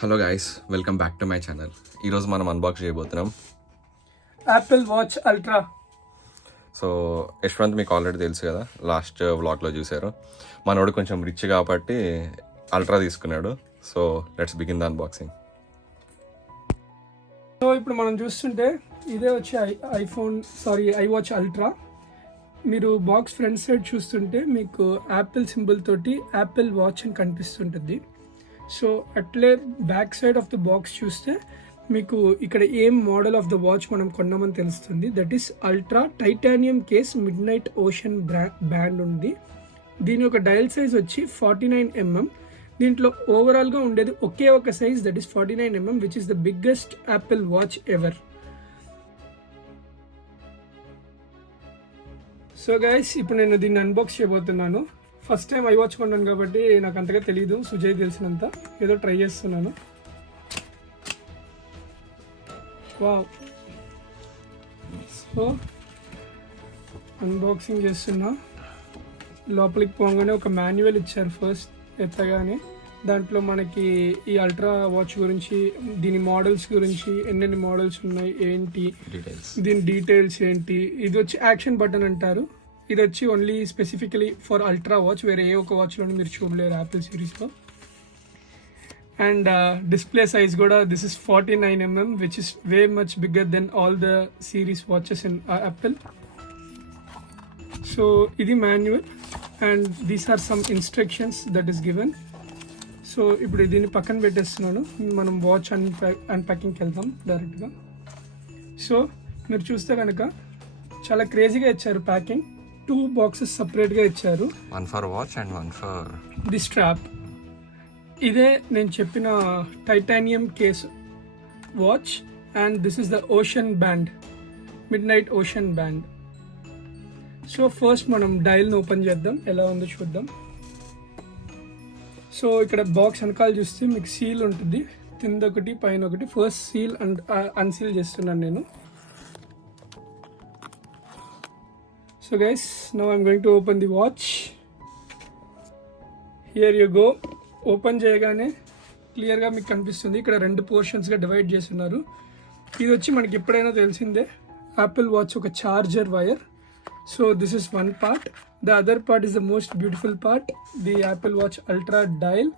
Hello guys, welcome back to my channel. ఈరోజు మనం అన్బాక్స్ చేయబోతున్నాం Apple watch ultra. So Yashwant మీకు ఆల్రెడీ తెలుసు కదా, లాస్ట్ వ్లాగ్లో చూశారు. మనోడు కొంచెం రిచ్ కాబట్టి అల్ట్రా తీసుకున్నాడు. So let's begin the unboxing. So ఇప్పుడు మనం చూస్తుంటే ఇదే వచ్చి ఐవాచ్ అల్ట్రా. మీరు బాక్స్ ఫ్రంట్ సైడ్ చూస్తుంటే మీకు యాపిల్ సింబల్ తోటి యాపిల్ వాచ్ అని కనిపిస్తుంటుంది. సో అట్లే back side of the box చూస్తే మీకు ఇక్కడ ఏం మోడల్ ఆఫ్ ద వాచ్ మనం కొన్నామని తెలుస్తుంది. That is ultra titanium case mid night ocean band ఉంది. దీని యొక్క డయల్ సైజ్ వచ్చి 49mm. దీంట్లో ఓవరాల్గా ఉండేది ఒకే ఒక size, that is 49mm, which is the biggest Apple watch ever. So guys, ఇప్పుడు నేను దీన్ని అన్బాక్స్ చేయబోతున్నాను. ఫస్ట్ టైం ఐవాచ్ కొన్నాను కాబట్టి నాకు అంతగా తెలియదు, సుజయ్ తెలిసినంత ఏదో ట్రై చేస్తున్నాను. వావ్. సో అన్బాక్సింగ్ చేస్తున్నా. లోపలికి పోగానే ఒక మాన్యువల్ ఇచ్చారు ఫస్ట్ ఎత్తగానే. దాంట్లో మనకి ఈ అల్ట్రా వాచ్ గురించి, దీని మోడల్స్ గురించి, ఎన్నెన్ని మోడల్స్ ఉన్నాయి ఏంటి, దీని డీటెయిల్స్ ఏంటి. ఇది వచ్చి యాక్షన్ బటన్ అంటారు. ఇది వచ్చి only specifically for ultra watch, వేరే ఏ ఒక వాచ్లోని మీరు చూడలేరు యాపిల్ సిరీస్లో. అండ్ డిస్ప్లే సైజ్ కూడా this is 49mm, which is way much bigger than all the series watches in Apple. So ఇది manual and these are some instructions that is given. So ఇప్పుడు దీన్ని పక్కన పెట్టేస్తున్నాను. మనం వాచ్ అన్ప్యాకింగ్కి వెళ్దాం డైరెక్ట్గా. సో మీరు చూస్తే కనుక చాలా క్రేజీగా ఇచ్చారు ప్యాకింగ్. 2 బాక్సెస్ సపరేట్గా ఇచ్చారు, one for watch and one for the strap. ఇదే నేను చెప్పిన titanium case watch and this is the ocean band, mid night ocean band. So first మనం డైల్ని ఓపెన్ చేద్దాం, ఎలా ఉందో చూద్దాం. సో ఇక్కడ బాక్స్ వెనకాల చూస్తే మీకు సీల్ ఉంటుంది, కింద ఒకటి పైన ఒకటి. ఫస్ట్ సీల్ అండ్ అన్సీల్ చేస్తున్నాను నేను. So guys, now I'm going to open the watch. Here you go. Open చేయగానే క్లియర్గా మీకు కనిపిస్తుంది. ఇక్కడ 2 పోర్షన్స్గా డివైడ్ చేస్తున్నారు. ఇది వచ్చి మనకి ఎప్పుడైనా తెలిసిందే, యాపిల్ వాచ్ ఒక charger wire. So this is one part. The other part is the most beautiful part, the Apple watch ultra dial.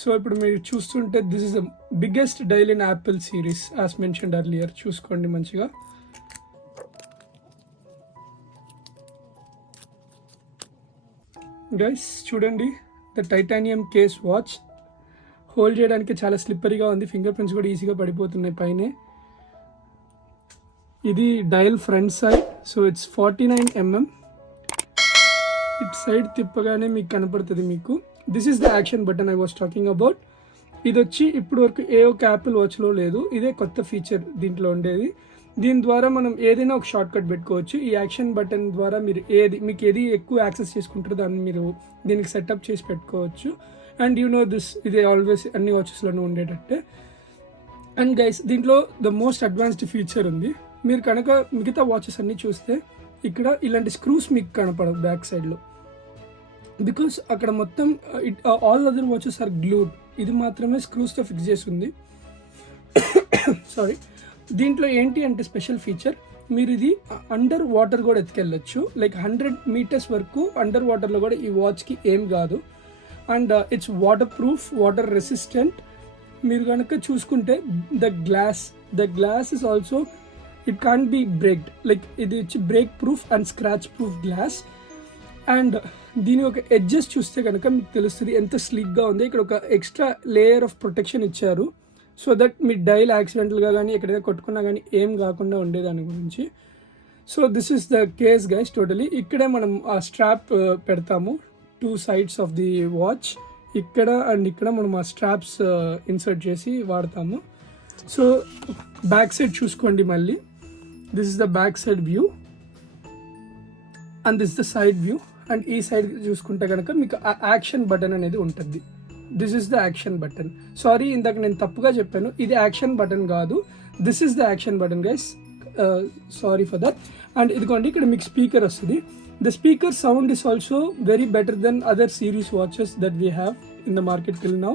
So ఇప్పుడు మీరు చూస్తుంటే this is the biggest dial in Apple series as mentioned earlier. చూసుకోండి మంచిగా. గైస్ చూడండి, the titanium case watch hold చేయడానికి చాలా స్లిప్పరీగా ఉంది. ఫింగర్ ప్రింట్స్ కూడా ఈజీగా పడిపోతున్నాయి పైనే. ఇది dial front side. So it's 49mm. It side తిప్పగానే మీకు కనపడుతుంది మీకు. This is the action button I was talking about. ఇది వచ్చి ఇప్పుడు వరకు ఏ ఒక్క యాపిల్ వాచ్లో లేదు, ఇదే కొత్త ఫీచర్ దీంట్లో ఉండేది. దీని ద్వారా మనం ఏదైనా ఒక షార్ట్ కట్ పెట్టుకోవచ్చు. ఈ యాక్షన్ బటన్ ద్వారా మీరు మీకు ఏది ఎక్కువ యాక్సెస్ చేసుకుంటారో దాన్ని మీరు దీనికి సెటప్ చేసి పెట్టుకోవచ్చు. అండ్ యూ నో దిస్, ఇది ఆల్వేస్ అన్ని వాచెస్లోనూ ఉండేటట్టే. అండ్ గైస్, దీంట్లో ద మోస్ట్ అడ్వాన్స్డ్ ఫీచర్ ఉంది. మీరు కనుక మిగతా వాచెస్ అన్నీ చూస్తే ఇక్కడ ఇలాంటి స్క్రూస్ మీకు కనపడవు బ్యాక్ సైడ్లో, బికాస్ అక్కడ మొత్తం all other watches are glued. ఇది మాత్రమే స్క్రూస్తో ఫిక్స్ చేసి ఉంది. సారీ. దీంట్లో ఏంటి అంటే స్పెషల్ ఫీచర్, మీరు ఇది అండర్ వాటర్ కూడా ఎత్తుకెళ్ళచ్చు. లైక్ 100 meters వరకు అండర్ వాటర్లో కూడా ఈ వాచ్కి ఏం కాదు. And it's water proof, water resistant. మీరు కనుక చూసుకుంటే the glass is also, it can't be breaked. Like ఇది వచ్చి break proof and scratch proof glass. And దీని ఒక ఎడ్జెస్ చూస్తే కనుక మీకు తెలుస్తుంది ఎంత స్లీక్గా ఉంది. ఇక్కడ ఒక ఎక్స్ట్రా లేయర్ ఆఫ్ ప్రొటెక్షన్ ఇచ్చారు, సో దట్ మీ డైల్ యాక్సిడెంటల్గా కానీ ఎక్కడైనా కొట్టుకున్నా కానీ ఏం కాకుండా ఉండేదాని గురించి. So this is the case guys totally. ఇక్కడే మనం ఆ స్ట్రాప్ పెడతాము, 2 sides ఆఫ్ ది వాచ్. ఇక్కడ అండ్ ఇక్కడ మనం ఆ స్ట్రాప్స్ ఇన్సర్ట్ చేసి వాడతాము. సో బ్యాక్ సైడ్ చూసుకోండి మళ్ళీ. This is the back side view and this the side view. And ఈ సైడ్ చూసుకుంటే కనుక మీకు యాక్షన్ బటన్ అనేది ఉంటుంది. This is the action button. Sorry, ఇందాక నేను తప్పుగా చెప్పాను, ఇది యాక్షన్ బటన్ కాదు, this is the action button guys. Sorry for that. And ఇదిగోండి, ఇక్కడ మీకు స్పీకర్ వస్తుంది. The speaker sound is also very better than other series watches that we have in the market till now.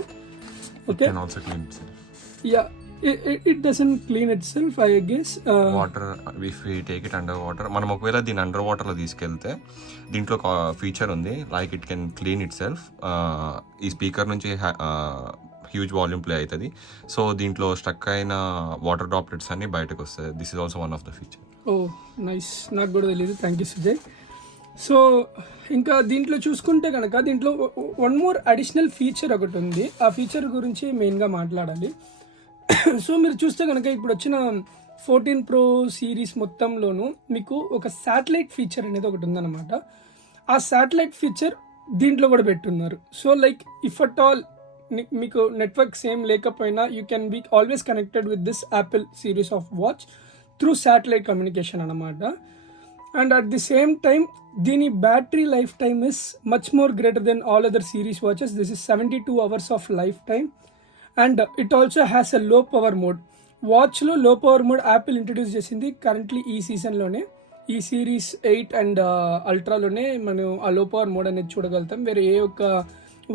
Okay. Can also clean itself. Yeah, it doesn't clean itself, I guess. Water if we take it under water, మనం ఒకవేళ దీని అండర్ వాటర్లో తీసుకెళ్తే దీంట్లో ఒక feature ఉంది, like it can clean itself. ఈ speaker నుంచి హ్యూజ్ వాల్యూమ్ ప్లే అవుతుంది, సో దీంట్లో స్టక్ అయిన వాటర్ డ్రాప్లెట్స్ అన్ని బయటకు వస్తాయి. This is also one of the feature. Oh nice, నాకు కూడా తెలియదు. Thank you Sujay. సో ఇంకా దీంట్లో చూసుకుంటే కనుక దీంట్లో వన్ మోర్ అడిషనల్ ఫీచర్ ఒకటి ఉంది. ఆ ఫీచర్ గురించి మెయిన్గా మాట్లాడాలి. సో మీరు చూస్తే కనుక ఇప్పుడు వచ్చిన 14 Pro సిరీస్ మొత్తంలోనూ మీకు ఒక శాటిలైట్ ఫీచర్ అనేది ఒకటి ఉందన్నమాట. ఆ శాటిలైట్ ఫీచర్ దీంట్లో కూడా పెట్టున్నారు. So like if at all మీకు నెట్వర్క్ సేమ్ లేకపోయినా you can be always connected with this Apple series of watch through satellite communication అన్నమాట. And at the same time దీని battery life time is much more greater than all other series watches. This is 72 hours of life time. And it also has a low power mode. వాచ్లో low power mode Apple introduce చేసింది currently ఈ సీజన్లోనే. ఈ సిరీస్ 8 అండ్ అల్ట్రాలోనే మనం ఆ లో power mode అనేది చూడగలుగుతాం. వేరే ఏ ఒక్క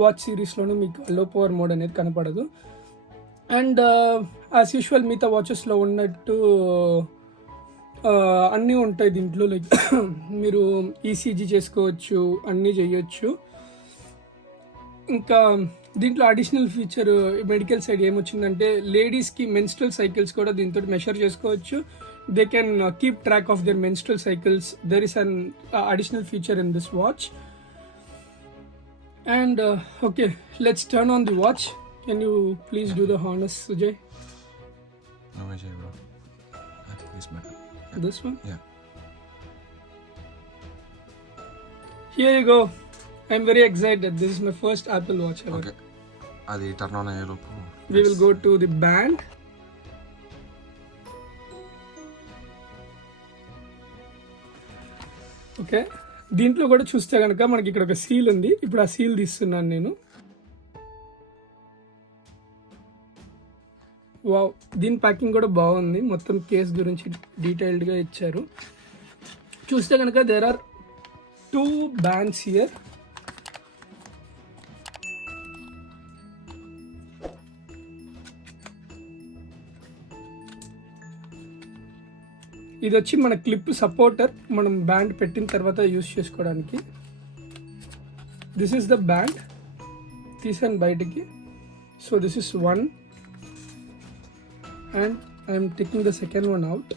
వాచ్ సిరీస్లోనూ మీకు లో పవర్ మోడ్ అనేది కనపడదు. అండ్ యాజ్ యూజువల్ మిగతా వాచెస్లో ఉన్నట్టు అన్నీ ఉంటాయి దీంట్లో. లైక్ మీరు ఈసీజీ చేసుకోవచ్చు, అన్నీ చేయొచ్చు. ఇంకా దీంట్లో అడిషనల్ ఫీచర్ మెడికల్ సైడ్ ఏమొచ్చిందంటే లేడీస్కి మెన్స్ట్రల్ సైకిల్స్ కూడా దీంతో మెషర్ చేసుకోవచ్చు. They can keep track of their menstrual cycles. There is an additional feature in this watch. And okay, let's turn on the watch. Can you please do the honours, Sujay? This one? Yeah. Here you go. I'm very excited. This is my first Apple Watch ever. Okay. అది turn on అయ్యే లోపు We will go to the band. Okay, దీంట్లో కూడా చూస్తే కనుక మనకి ఇక్కడ ఒక సీల్ ఉంది. ఇప్పుడు ఆ సీల్ తీస్తున్నాను నేను. వావ్, దీని ప్యాకింగ్ కూడా బాగుంది. మొత్తం కేస్ గురించి డీటెయిల్డ్గా ఇచ్చారు. చూస్తే కనుక దేర్ ఆర్ 2 bands హియర్. ఇది వచ్చి మన క్లిప్ సపోర్టర్, మనం బ్యాండ్ పెట్టిన తర్వాత యూస్ చేసుకోవడానికి. దిస్ ఈస్ ద బ్యాండ్, తీసాను బయటికి. So this is 1 and I am taking the second one out.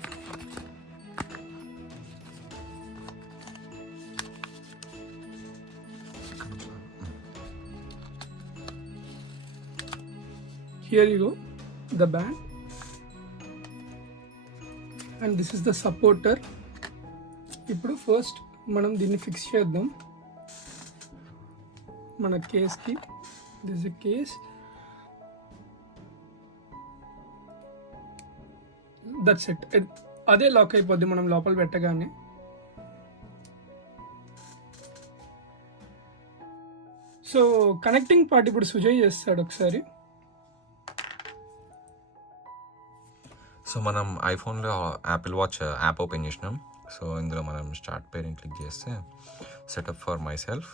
Here you go, the band, and this is the supporter. ఇప్పుడు ఫస్ట్ మనం దీన్ని ఫిక్స్ చేద్దాం మన కేస్కి. This is case. That's it. అదే lock అయిపోద్ది మనం లోపల పెట్టగానే. సో కనెక్టింగ్ పార్ట్ ఇప్పుడు సుజయ్ చేస్తాడు ఒకసారి. సో మనం ఐఫోన్లో యాపిల్ వాచ్ యాప్ ఓపెన్ చేసినాం. సో ఇందులో మనం స్టార్ట్ పేరింగ్ క్లిక్ చేస్తే సెటప్ ఫర్ మై సెల్ఫ్.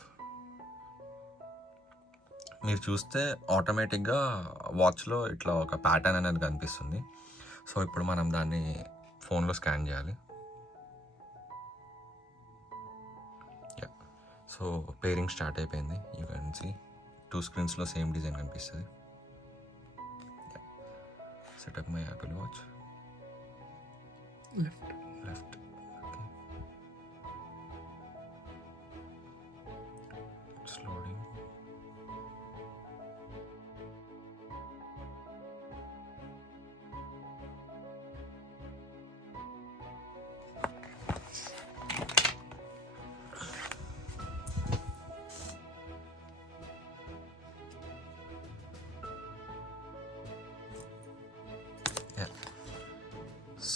మీరు చూస్తే ఆటోమేటిక్గా వాచ్లో ఇట్లా ఒక ప్యాటర్న్ అనేది కనిపిస్తుంది. సో ఇప్పుడు మనం దాన్ని ఫోన్లో స్కాన్ చేయాలి. సో పేరింగ్ స్టార్ట్ అయిపోయింది. యూ కెన్ సీ 2 screensలో సేమ్ డిజైన్ కనిపిస్తుంది. Setup my Apple watch. Left. It's loading.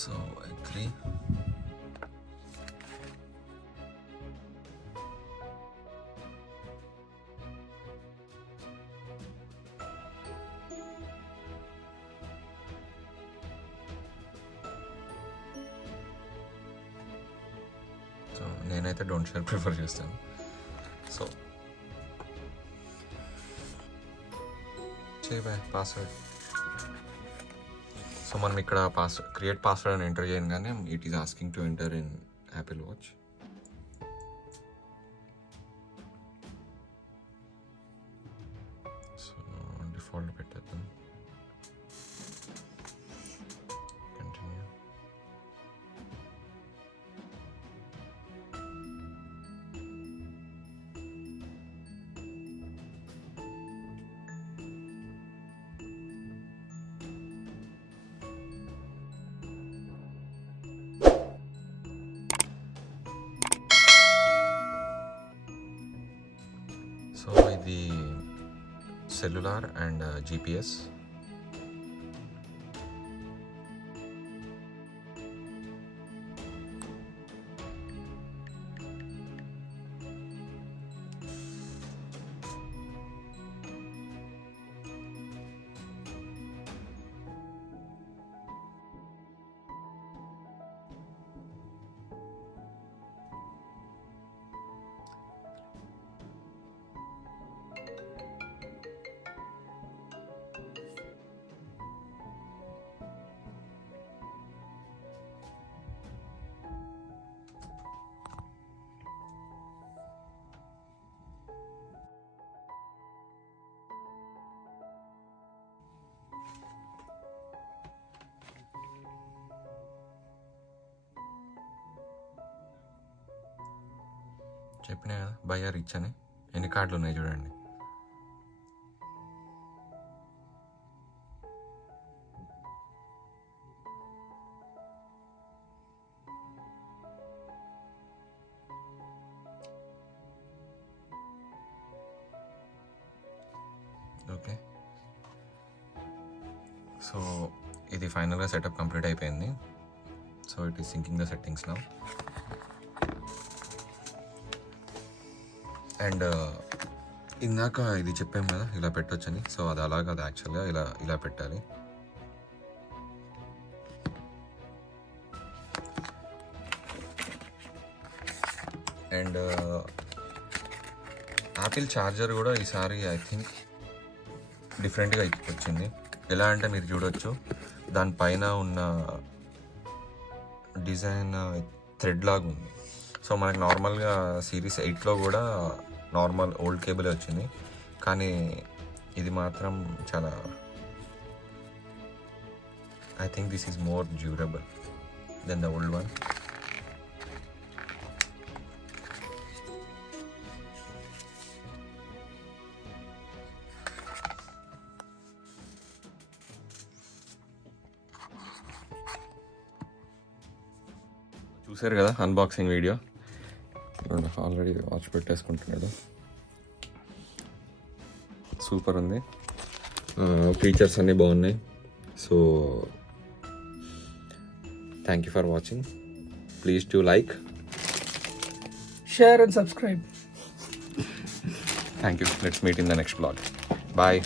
So agree. So నేనైతే డోంట్ షేర్ ప్రిఫర్ చేస్తాను. So save password. సో మనం ఇక్కడ క్రియేట్ పాస్వర్డ్ అని ఎంటర్ చేయగానే it is asking to enter in Apple watch. So default పెట్టేద్దాం. Continue. So ఇది cellular and GPS. చెప్పినా కదా బై ఆర్ రిచ్ అని. ఎన్ని కార్డులు ఉన్నాయి చూడండి. ఓకే, సో ఇది ఫైనల్గా సెటప్ కంప్లీట్ అయిపోయింది. So it is sinking the settings now. And ఇందాక ఇది చెప్పాం కదా ఇలా పెట్టొచ్చని. సో అది అలా కాదు, యాక్చువల్గా ఇలా పెట్టాలి. అండ్ యాపిల్ ఛార్జర్ కూడా ఈసారి ఐ థింక్ డిఫరెంట్గా వచ్చింది. ఎలా అంటే మీరు చూడొచ్చు, దానిపైన ఉన్న డిజైన్ థ్రెడ్ లాగా ఉంది. సో మనకి నార్మల్గా సిరీస్ 8లో కూడా నార్మల్ ఓల్డ్ కేబుల్ వచ్చింది, కానీ ఇది మాత్రం చాలా I think this is more durable than the old one. చూసారు కదా అన్బాక్సింగ్ వీడియో. ఆల్రెడీ వాచ్ పెట్టేసుకుంటున్నాడు. సూపర్ ఉంది, ఫీచర్స్ అన్నీ బాగున్నాయి. So thank you for watching. Please to like, share and subscribe. Thank you. Let's meet in the next blog. Bye.